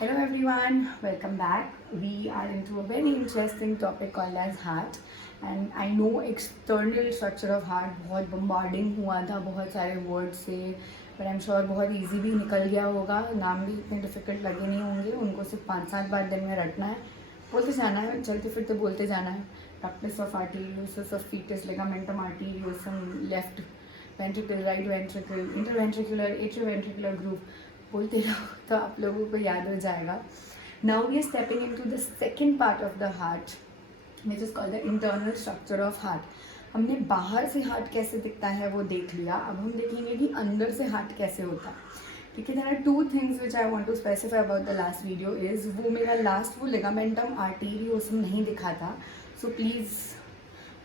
Hello everyone, welcome back. We are into a very interesting topic called as heart. And I know external structure of heart बहुत bombarding हुआ था बहुत सारे word से, but I'm sure बहुत easy भी निकल गया होगा. नाम भी इतने डिफिकल्ट लगे नहीं होंगे. उनको सिर्फ 5-7 बार दिन में रटना है, बोलते जाना है, चलते फिरते बोलते जाना है. Practice of arteriosus of fetus, ligamentum arteriosum, left ventricle, right ventricle, interventricular, atrioventricular groove. बोलते रहो तो आप लोगों को याद हो जाएगा. Now we are stepping into the second part of the heart which is called the internal structure of heart. हमने बाहर से हार्ट कैसे दिखता है वो देख लिया. अब हम देखेंगे कि अंदर से हार्ट कैसे होता है. ठीक है, there are two things which I want to specify about the last video. Is वो मेरा लास्ट वो लिगामेंटम आर्टेरियोसम नहीं दिखा था, so please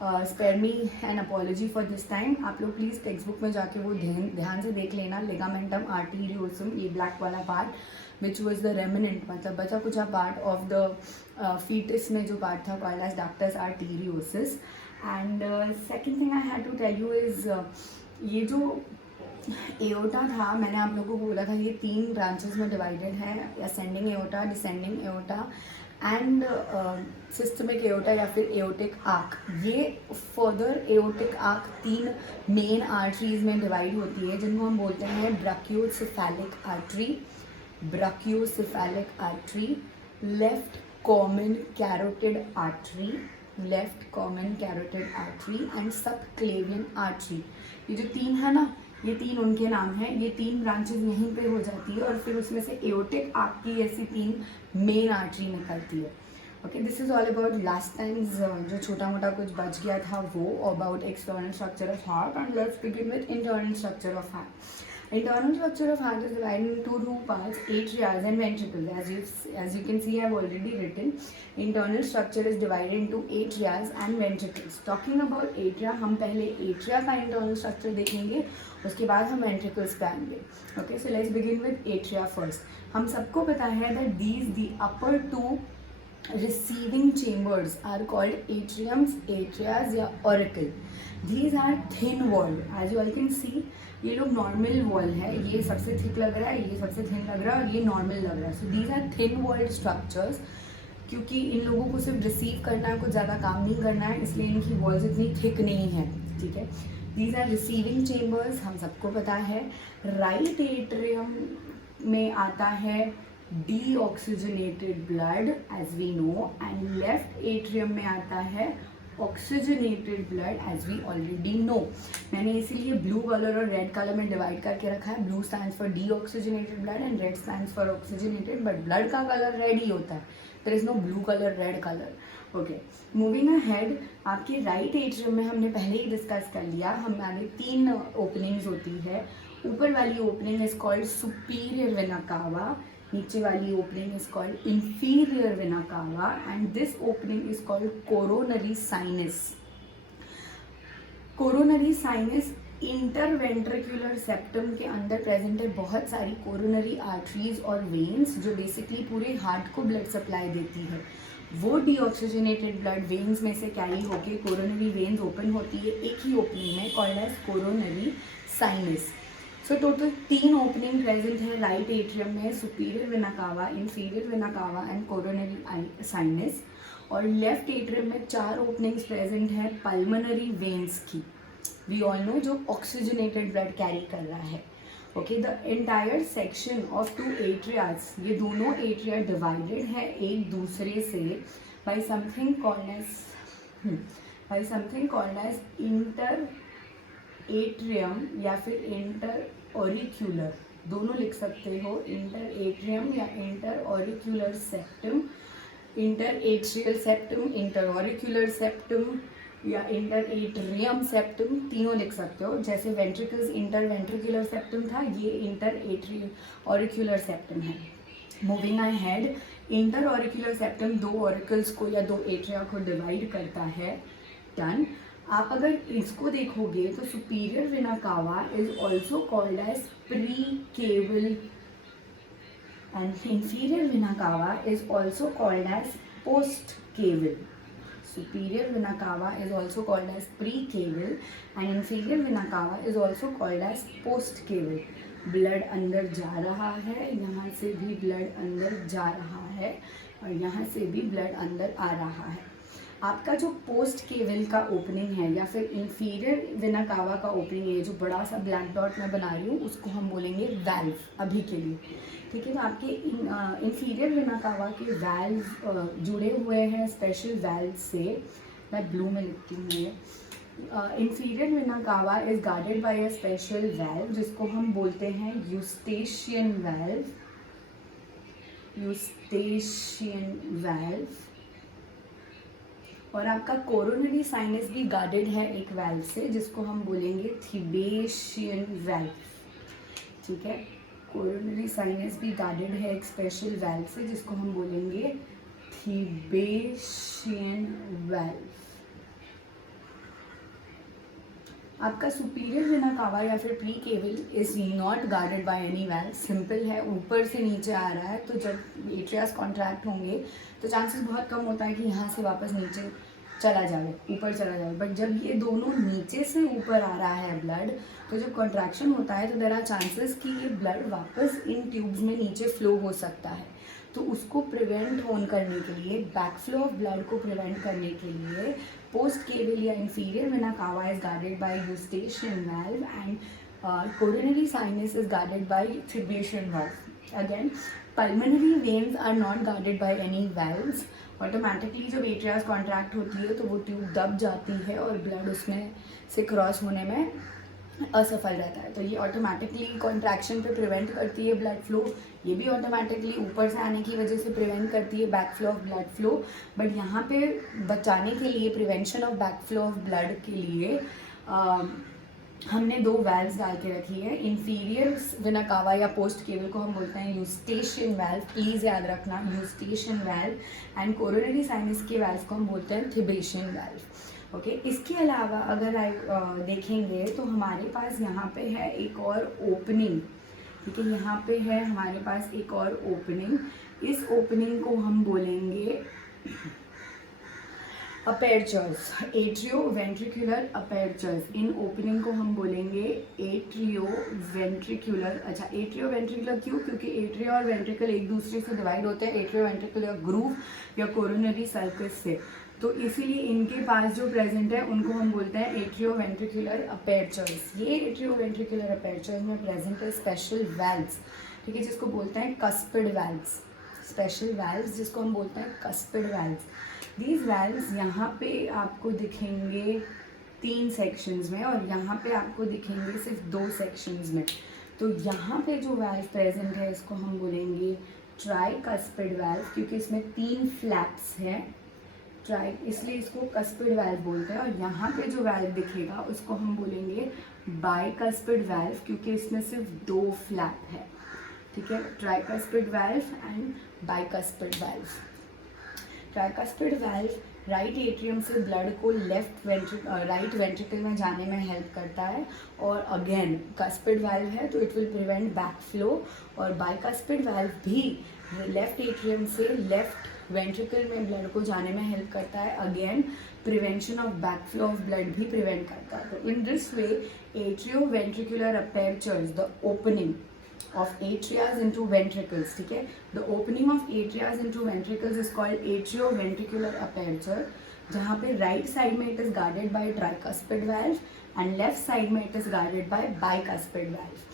spare me an apology for this time. आप लोग प्लीज़ टेक्स्ट बुक में जाके वो ध्यान से देख लेना. लिगामेंटम आर्टेरियोसम, ये ब्लैक वाला part which was the remnant, मतलब बचा कुचा पार्ट ऑफ द फीटस में जो पार्ट था called as ductus arteriosis. And second thing I had to tell you is ये जो एओटा था, मैंने आप लोगों को बोला था ये 3 ब्रांचेस में डिवाइडेड है. Ascending aorta, descending aorta and systemic aorta या फिर एओटिक आर्क. ये further aortic arch 3 main arteries में डिवाइड होती है जिनको हम बोलते हैं brachiocephalic artery, brachiocephalic artery, left common carotid artery, left common carotid artery and subclavian artery. ये जो 3 है ना, ये 3 उनके नाम हैं. ये 3 ब्रांचेस यहीं पे हो जाती है और फिर उसमें से एओटिक आर्क की ऐसी 3 मेन आर्टरी निकलती है. Okay, this is all about last times जो छोटा मोटा कुछ बच गया था वो about external structure of heart. And let's begin with internal structure of heart. Internal structure of heart is divided into 2 parts, atrias and ventricles. As you can see, I have already written. Internal structure is divided into atrias and ventricles. Talking about atria, हम पहले atria का internal structure देखेंगे, उसके बाद हम ventricles पे आएंगे. Okay, so let's begin with atria first. हम सबको पता है that the upper 2 receiving chambers are called atriums, atrias या auricle. These are thin walled. As you all can see, ये लोग नॉर्मल वॉल है. ये सबसे थिक लग रहा है, ये सबसे थिन लग रहा है और ये नॉर्मल लग रहा है. So these are thin walled structures. क्योंकि इन लोगों को सिर्फ रिसीव करना है, कुछ ज़्यादा काम नहीं करना है, इसलिए इनकी वॉल्स इतनी थिक नहीं है. ठीक है, दीज आर रिसीविंग चेम्बर्स, हम सबको पता है. राइट एट्रियम में आता है deoxygenated blood as we know, and left atrium में आता है oxygenated blood as we already know. मैंने इसीलिए ब्लू कलर और रेड कलर में डिवाइड करके रखा है. Blue stands for deoxygenated blood and red stands for oxygenated, but blood का कलर रेड ही होता है. There is no blue colour, red colour. Okay, moving ahead, आपके राइट एट्रियम में हमने पहले ही डिस्कस कर लिया. हमारे 3 ओपनिंग्स होती है. ऊपर वाली opening is called superior vena कावा, नीचे वाली opening is called inferior vena cava and this opening is called coronary sinus. Coronary sinus interventricular septum के अंदर प्रेजेंट है. बहुत सारी कोरोनरी आर्टरीज और वेन्स जो बेसिकली पूरे हार्ट को ब्लड सप्लाई देती है. वो डीऑक्सीजनेटेड ब्लड वेन्स में से कैरी होके कोरोनरी वेन्स ओपन होती है एक ही ओपनिंग में called as coronary sinus. So total 3 opening present है राइट एट्रियम में, superior vena cava, inferior vena cava and coronary sinus. और लेफ्ट एट्रियम में 4 ओपनिंग्स प्रेजेंट है पल्मोनरी वेन्स की. वी ऑल नो जो ऑक्सीजनेटेड ब्लड कैरी कर रहा है. Okay, the entire section of 2 atrias, ये दोनों एट्रिया डिवाइडेड है एक दूसरे से by something called as inter atrium या फिर इंटर ऑरिक्यूलर, दोनों लिख सकते हो. इंटर एट्रियम या inter auricular septum, inter atrial septum, inter auricular septum या इंटर एट्रियम सेप्टम, तीनों लिख सकते हो. जैसे वेंट्रिकल्स इंटर वेंट्रिकुलर सेप्टम था, ये इंटर एट्रियल ऑरिक्यूलर सेप्टम है. Moving ahead, inter auricular septum 2 auricles को या 2 एट्रिया को डिवाइड करता है. डन. आप अगर इसको देखोगे तो superior vena cava is also called as pre caval and inferior vena cava is also called as post caval. Superior vena cava is also called as pre-caval and inferior vena cava is also called as post-caval. Blood अंदर जा रहा है, यहाँ से भी blood अंदर जा रहा है और यहाँ से भी ब्लड अंदर आ रहा है। आपका जो पोस्ट केवल का ओपनिंग है या फिर इंफीरियर वेना कावा का ओपनिंग है, जो बड़ा सा ब्लैक डॉट मैं बना रही हूँ, उसको हम बोलेंगे वाल्व अभी के लिए। ठीक है, तो आपके इंफीरियर वेना कावा के वाल्व जुड़े हुए हैं स्पेशल वाल्व से। मैं ब्लू में लिखती हूँ। Inferior vena cava is guarded by a special valve जिसको हम बोलते हैं यूस्टेशियन वाल्व। Eustachian valve. और आपका कोरोनरी साइनस भी गार्डेड है एक वाल्व से जिसको हम बोलेंगे थिबेशियन वाल्व। ठीक है, कोरोनरी साइनस भी गार्डेड है एक स्पेशल वाल्व से जिसको हम बोलेंगे थिबेशियन वाल्व। आपका सुपीरियर वेना कावा या फिर प्री केवल is not guarded by any valve. Simple है, ऊपर से नीचे आ रहा है, तो जब एट्रियास कॉन्ट्रैक्ट होंगे तो चांसेस बहुत कम होता है कि यहाँ से वापस नीचे चला जाए, ऊपर चला जाए। बट जब ये दोनों नीचे से ऊपर आ रहा है ब्लड, तो जब कॉन्ट्रैक्शन होता है तो देयर आर चांसेस कि ये ब्लड वापस इन ट्यूब्स में नीचे फ्लो हो सकता है। तो उसको प्रिवेंट होन करने के लिए, बैकफ्लो ऑफ ब्लड को प्रिवेंट करने के लिए पोस्ट केवल या inferior vena cava is guarded by Eustachian valve and coronary sinus is guarded by Thebesian valve. Again, pulmonary veins are not guarded by any valves. Automatically जब atrias contract होती है तो वो tube दब जाती है और ब्लड उसमें से क्रॉस होने में असफल रहता है। तो ये ऑटोमेटिकली कॉन्ट्रैक्शन पे प्रिवेंट करती है ब्लड फ्लो। ये भी ऑटोमेटिकली ऊपर से आने की वजह से प्रिवेंट करती है back flow of blood flow. But यहाँ पे बचाने के लिए, prevention of back flow of blood के लिए हमने दो वाल्व्स डाल के रखी है। इंफीरियर वेना कावा या पोस्ट केबल को हम बोलते हैं यूस्टेशियन वाल्व, प्लीज़ याद रखना, Eustachian valve. And coronary sinus के वाल्व को हम बोलते हैं थिबेशियन वाल्व। ओके, इसके अलावा अगर देखेंगे तो हमारे पास यहाँ पे है एक और ओपनिंग। ठीक है, यहाँ पे है हमारे पास एक और ओपनिंग। इस ओपनिंग को हम बोलेंगे अपेरचर्स, एट्रियो वेंट्रिकुलर अपेरचर्स। इन ओपनिंग को हम बोलेंगे एट्रियो वेंट्रिकुलर। अच्छा, एट्रियो वेंट्रिकुलर क्यों? क्योंकि एट्रियो और वेंट्रिकल एक दूसरे से डिवाइड होते हैं एट्रियो वेंट्रिकुलर ग्रूव या कोरोनरी सर्कस से। तो इसीलिए इनके पास जो प्रेजेंट है उनको हम बोलते हैं एट्रियो वेंट्रिकुलर अपेरचर्स। ये एट्रियो वेंट्रिकुलर अपेरचर्स में प्रेजेंट है स्पेशल वाल्व्स। ठीक है, जिसको बोलते हैं कस्पिड वाल्व्स। स्पेशल वाल्व्स जिसको हम बोलते हैं कस्पिड वाल्व्स। दीज वाल्व्स यहाँ पे आपको दिखेंगे 3 सेक्शंस में और यहाँ पे आपको दिखेंगे सिर्फ 2 सेक्शंस में। तो यहाँ पे जो वाल्व प्रेजेंट है इसको हम बोलेंगे ट्राइकस्पिड वाल्व, क्योंकि इसमें 3 फ्लैप्स हैं। इसलिए इसको कस्पिड वाल्व बोलते हैं। और यहाँ पे जो वाल्व दिखेगा उसको हम बोलेंगे बाइकस्पिड वाल्व, क्योंकि इसमें सिर्फ 2 फ्लैप है। ठीक है, tricuspid valve and bicuspid valve. Tricuspid valve right atrium से ब्लड को राइट वेंट्रिकल में जाने में हेल्प करता है। और अगेन कस्पिड वाल्व है तो it will prevent back flow. और बाइकस्पिड वाल्व भी लेफ्ट एट्रियम से लेफ्ट वेंट्रिकल में ब्लड को जाने में हेल्प करता है। Again prevention of back flow of blood भी प्रिवेंट करता है। तो in this way atrio ventricular apertures, the opening of atrias into ventricles, ठीक है, the opening of atrias into ventricles is called atrioventricular aperture, जहाँ पे right side में it is guarded by tricuspid valve and left side में it is guarded by bicuspid valve.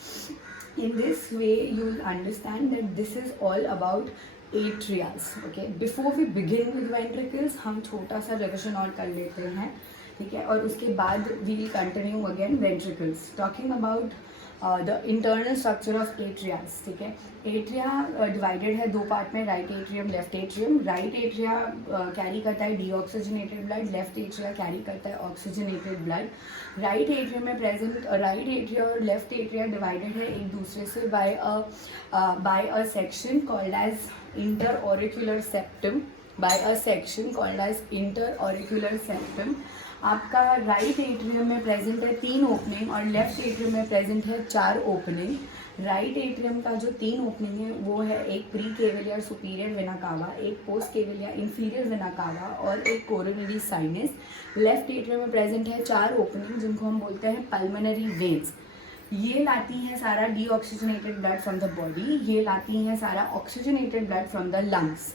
In this way you will understand that this is all about atrias. Okay, before we begin with ventricles हम छोटा सा revision और कर लेते हैं। ठीक है, और उसके बाद we will continue again ventricles, talking about the internal structure of atrias. ठीक है, एट्रिया डिवाइडेड है 2 पार्ट में, right atrium left atrium. Right atria carry करता है deoxygenated blood, left atria carry करता है ऑक्सीजनेटेड ब्लड। राइट एट्रियम में present right atria और लेफ्ट एट्रिया डिवाइडेड है एक दूसरे से by a section called as interauricular septum, by a section called as interauricular septum. आपका राइट एट्रियम में प्रेजेंट है 3 ओपनिंग और लेफ्ट एट्रियम में प्रेजेंट है 4 ओपनिंग। राइट एट्रियम का जो 3 ओपनिंग है वो है एक प्री केवल या सुपीरियर वेना कावा, एक पोस्ट केवल या इंफीरियर वेना कावा और एक कोरोनरी साइनस। लेफ्ट एट्रियम में प्रेजेंट है 4 ओपनिंग जिनको हम बोलते हैं पल्मोनरी वेन्स। ये लाती हैं सारा deoxygenated blood from the body, ये लाती हैं सारा oxygenated blood from the lungs.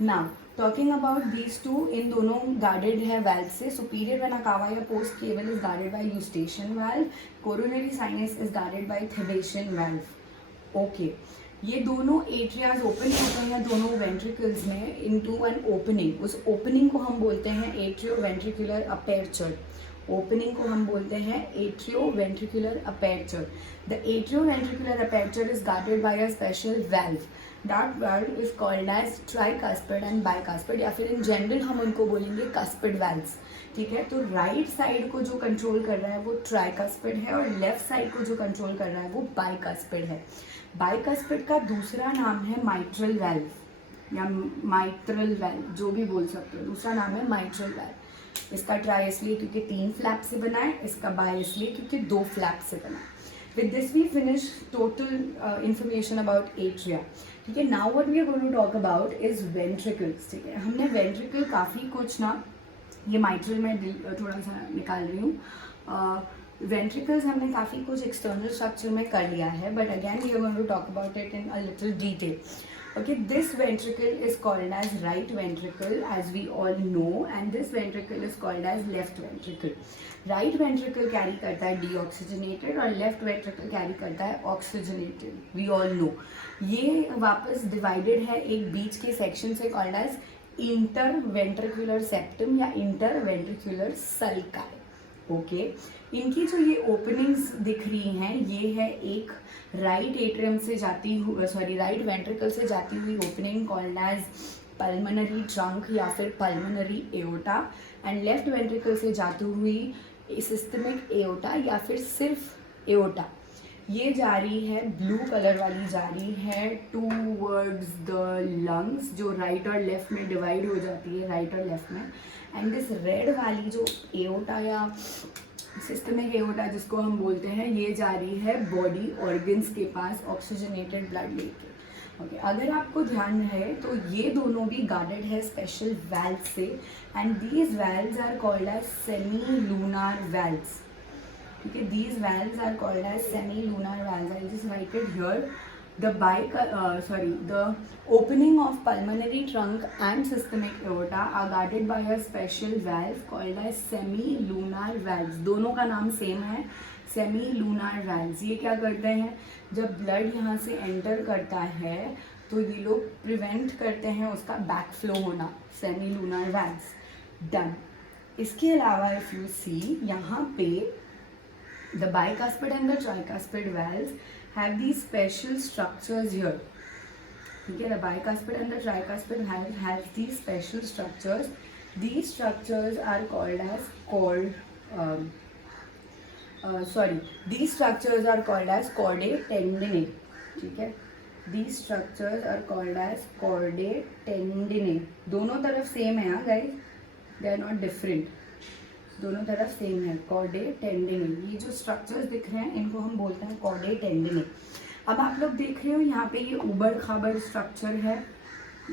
Now talking about these two, इन दोनों गार्डेड है वाल्व से। सुपीरियर वेना कावा या post caval is guarded by Eustachian valve, coronary sinus is guarded by Thebesian valve. Okay, ये दोनों एट्रियाज ओपन होते हैं दोनों वेंट्रिकल्स में इनटू एन ओपनिंग। उस ओपनिंग को हम बोलते हैं एट्रियो वेंट्रिकुलर अपेर्चर। ओपनिंग को हम बोलते हैं atrio ventricular aperture. The atrio ventricular aperture is guarded by a special valve. That valve is called as tricuspid and bicuspid, या फिर इन जनरल हम उनको बोलेंगे कास्पिड वाल्व्स। ठीक है, तो राइट साइड को जो कंट्रोल कर रहा है वो ट्राइकास्पिड है और लेफ्ट साइड को जो कंट्रोल कर रहा है वो बाइकास्पिड है। बाइकास्पिड का दूसरा नाम है माइट्रल वाल्व या माइट्रल वाल्व, जो भी बोल सकते हो। दूसरा नाम है माइट्रल वाल्व। इसका ट्राई इसलिए क्योंकि 3 फ्लैप से बना है, इसका बाय इसलिए क्योंकि 2 फ्लैप से बना है। With this we finish total information about atria. ठीक है, now what we are going to talk about is ventricles. ठीक है, हमने वेंट्रिकल काफ़ी कुछ ना, ये माइट्रल में थोड़ा सा निकाल रही हूँ। वेंट्रिकल्स हमने काफ़ी कुछ एक्सटर्नल स्ट्रक्चर में कर लिया है, but again we are going to talk about it in a little detail. Okay, this ventricle is called as right ventricle, as we all know, and this ventricle is called as left ventricle. Right ventricle carry करता है deoxygenated और left ventricle carry करता है oxygenated. We all know. ये वापस divided है एक बीच के section से called as interventricular septum या interventricular sulci. ओके, इनकी जो ये ओपनिंग्स दिख रही हैं, ये है एक राइट एट्रियम से जाती हुई, सॉरी राइट वेंट्रिकल से जाती हुई opening called as pulmonary trunk या फिर pulmonary aorta, and left ventricle से जाती हुई सिस्टमिक एओर्टा या फिर सिर्फ एओर्टा। ये जा रही है ब्लू कलर वाली, जा रही है टूवर्ड्स द लंग्स, जो राइट और लेफ्ट में डिवाइड हो जाती है, राइट और लेफ्ट में। एंड दिस रेड वाली जो एओर्टा या सिस्टमिक एओर्टा जिसको हम बोलते हैं, ये जा रही है बॉडी ऑर्गन्स के पास ऑक्सीजनेटेड ब्लड लेके। ओके, अगर आपको ध्यान रहे तो ये दोनों भी गार्डेड है स्पेशल वाल्व से, and these valves are called as semi lunar valves. ठीक है, these valves are called as semi-lunar valves. I'll just write it here. The opening of pulmonary trunk and systemic aorta are guarded by a special valve called as semi-lunar valves. दोनों का नाम same है, semi-lunar valves. ये क्या करते हैं, जब blood यहाँ से एंटर करता है तो ये लोग प्रिवेंट करते हैं उसका बैक फ्लो होना, semi-lunar valves. डन। इसके अलावा इफ यू सी यहाँ पे the bicuspid and the tricuspid valves have these special structures here. Okay, the bicuspid and the tricuspid valve has these special structures. These structures are called as these structures are called as chordae tendineae. ठीक है, these structures are called as chordae tendineae. दोनों तरफ same है guys, they are not different. दोनों तरफ same है, कॉर्डे टेंडिने। ये जो स्ट्रक्चर्स दिख रहे हैं इनको हम बोलते हैं कॉर्डे टेंडिने। अब आप लोग देख रहे हो यहाँ पे ये उबड़ खाबड़ स्ट्रक्चर है।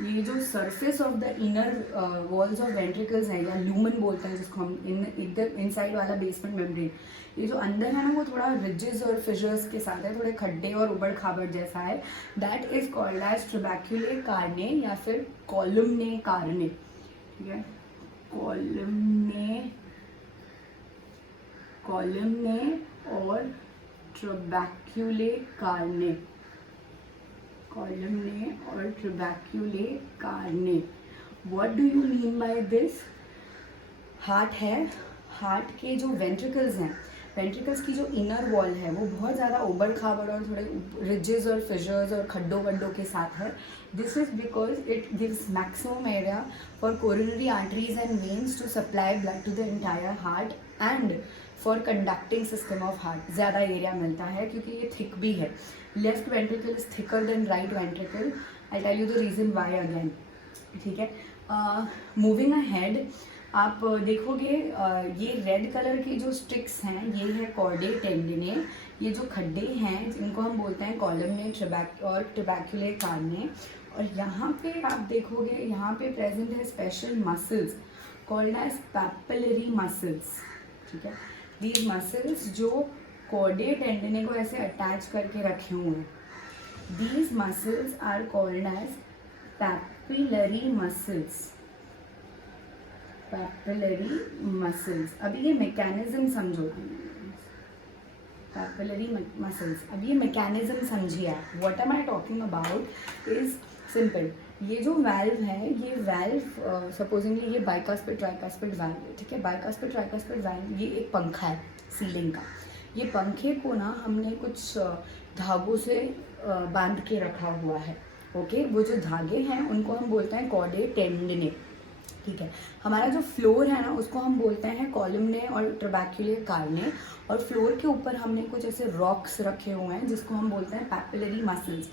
ये जो surface of the inner walls of ventricles है या ल्यूमन बोलते हैं जिसको हम, एकदम इनसाइड वाला बेसमेंट मेम्ब्रेन, ये जो अंदर है ना वो थोड़ा रिजेस और फिशर्स के साथ है, थोड़े खड्डे और उबड़ खाबड़ जैसा है। That is called as trabeculae carneae या फिर कॉलमने कार्ने। ठीक है, कॉलमने और ट्रबैक्यूले कार्ने, कॉलमने और trabeculae carneae. What do you mean by this? Heart है, हार्ट के जो वेंट्रिकल्स हैं, वेंट्रिकल्स की जो इनर वॉल है वो बहुत ज़्यादा उबड़ खाबड़ और थोड़े रिजेस और फिशर्स और खड्डों वड्डों के साथ है। This is because it gives maximum area for coronary arteries and veins to supply blood to the entire heart and for conducting system of heart. ज़्यादा एरिया मिलता है क्योंकि ये थिक भी है। Left ventricle is thicker than right ventricle. I tell you the reason why again. ठीक है, moving ahead, आप देखोगे ये रेड कलर के जो स्टिक्स हैं ये है कॉर्डे टेंडिने। ये जो खड्डे हैं इनको हम बोलते हैं कॉलमने और ट्रबैक्यूले कार्ने। और यहाँ पे आप देखोगे यहाँ पे प्रेजेंट है special muscles called as papillary muscles. ठीक है, दीज मसल्स जो कॉर्डे टेंडने को ऐसे अटैच करके रखे हुए हैं. These muscles are called as papillary muscles. Papillary muscles. अभी ये मैकेनिज्म समझो. Papillary muscles. अब ये मैकेनिज्म समझिए आप. What am I talking about is simple. ये जो वाल्व है, ये वाल्व सपोजिंगली ये बाइकास्पिड ट्राइकास्पिड वाल्व है, ठीक है. बाइकास्पिड ट्राइकास्पिड वाल्व ये एक पंखा है सीलिंग का. ये पंखे को ना हमने कुछ धागों से बांध के रखा हुआ है. ओके, वो जो धागे हैं उनको हम बोलते हैं कॉर्डे टेंडने, ठीक है. हमारा जो फ्लोर है ना उसको हम बोलते हैं कॉलमने और ट्रबैक्युलर कार्ने. और फ्लोर के ऊपर हमने कुछ ऐसे रॉक्स रखे हुए हैं जिसको हम बोलते हैं पैपिलरी मसल्स.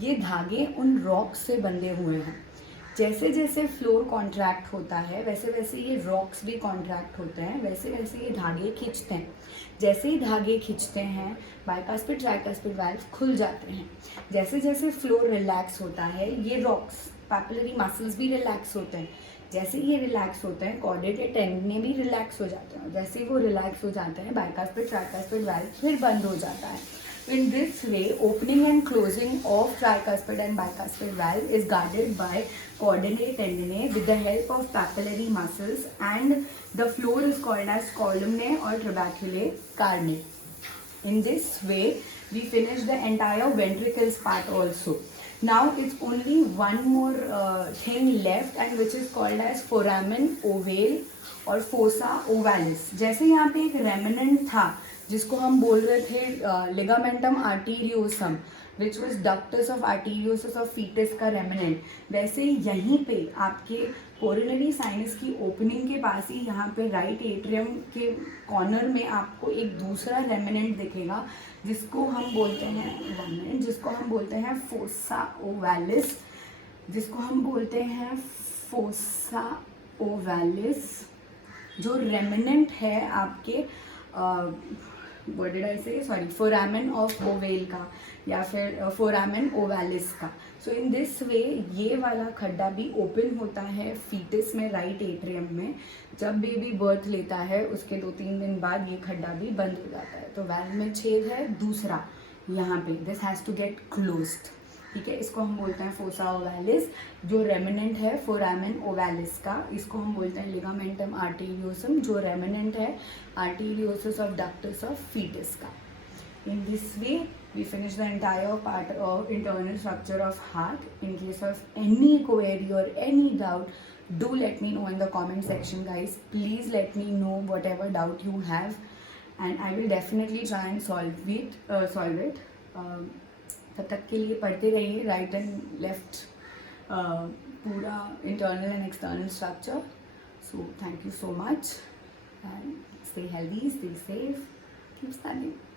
ये धागे उन रॉक्स से बंधे हुए हैं. जैसे जैसे फ्लोर कॉन्ट्रैक्ट होता है वैसे वैसे ये रॉक्स भी कॉन्ट्रैक्ट होते हैं, वैसे वैसे ये धागे खींचते हैं. जैसे ही धागे खींचते हैं बाइकास्पिड ट्राइकास्पिड वाल्व खुल जाते हैं. जैसे जैसे फ्लोर रिलैक्स होता है ये रॉक्स पैपिलरी मसल्स भी रिलैक्स होते हैं. जैसे ये रिलैक्स होते हैं कॉर्डे टेंडने भी रिलैक्स हो जाते हैं. जैसे ही वो रिलैक्स हो जाते हैं बाइकास्पिड ट्राइकास्पिड वाल्व फिर बंद हो जाता है. In this way, opening and closing of tricuspid and bicuspid valve is guarded by chordae tendineae with the help of papillary muscles, and the floor is called as columnae or trabeculae carne. In this way, we finish the entire ventricles part also. Now it's only one more thing left, and which is called as foramen ovale और fossa ovalis. जैसे यहाँ पे एक remnant था जिसको हम बोल रहे थे ligamentum arteriosum, which was ductus of arteriosus of foetus का रेमिनेंट, वैसे यहीं पे आपके कोरोनरी साइनस की ओपनिंग के पास ही यहाँ पे राइट एट्रियम के कॉर्नर में आपको एक दूसरा रेमिनेंट दिखेगा जिसको हम बोलते हैं रेमिनेंट, जिसको हम बोलते हैं फोसा ओवालिस, जिसको हम बोलते हैं फोसा ओवालिस. जो रेमिनेंट है आपके what did I say? Sorry, foramen of ovale का या फिर foramen ovalis का. So in this way ये वाला खड्डा भी ओपन होता है फीटस में राइट एट्रियम में. जब बेबी बर्थ लेता है उसके 2-3 दिन बाद ये खड्डा भी बंद हो जाता है. तो वाल्व में छेद है दूसरा यहाँ पे, this has to get closed, ठीक है. इसको हम बोलते हैं फोसा ओवालिस. जो रेमिनेंट है फोरामेन ओवालिस का, इसको हम बोलते हैं लिगामेंटम आर्टीरियोसम, जो रेमिनेंट है arteriosus of ductus of foetus का. In this way we finish the entire part of internal structure of heart. In case of any query और any doubt, do let me know in the comment section guys. Please let me know whatever doubt you have and I will definitely try and solve it. तब तक के लिए पढ़ते रहिए right and left पूरा internal and external structure. So thank you so much and stay healthy, stay safe, keep studying.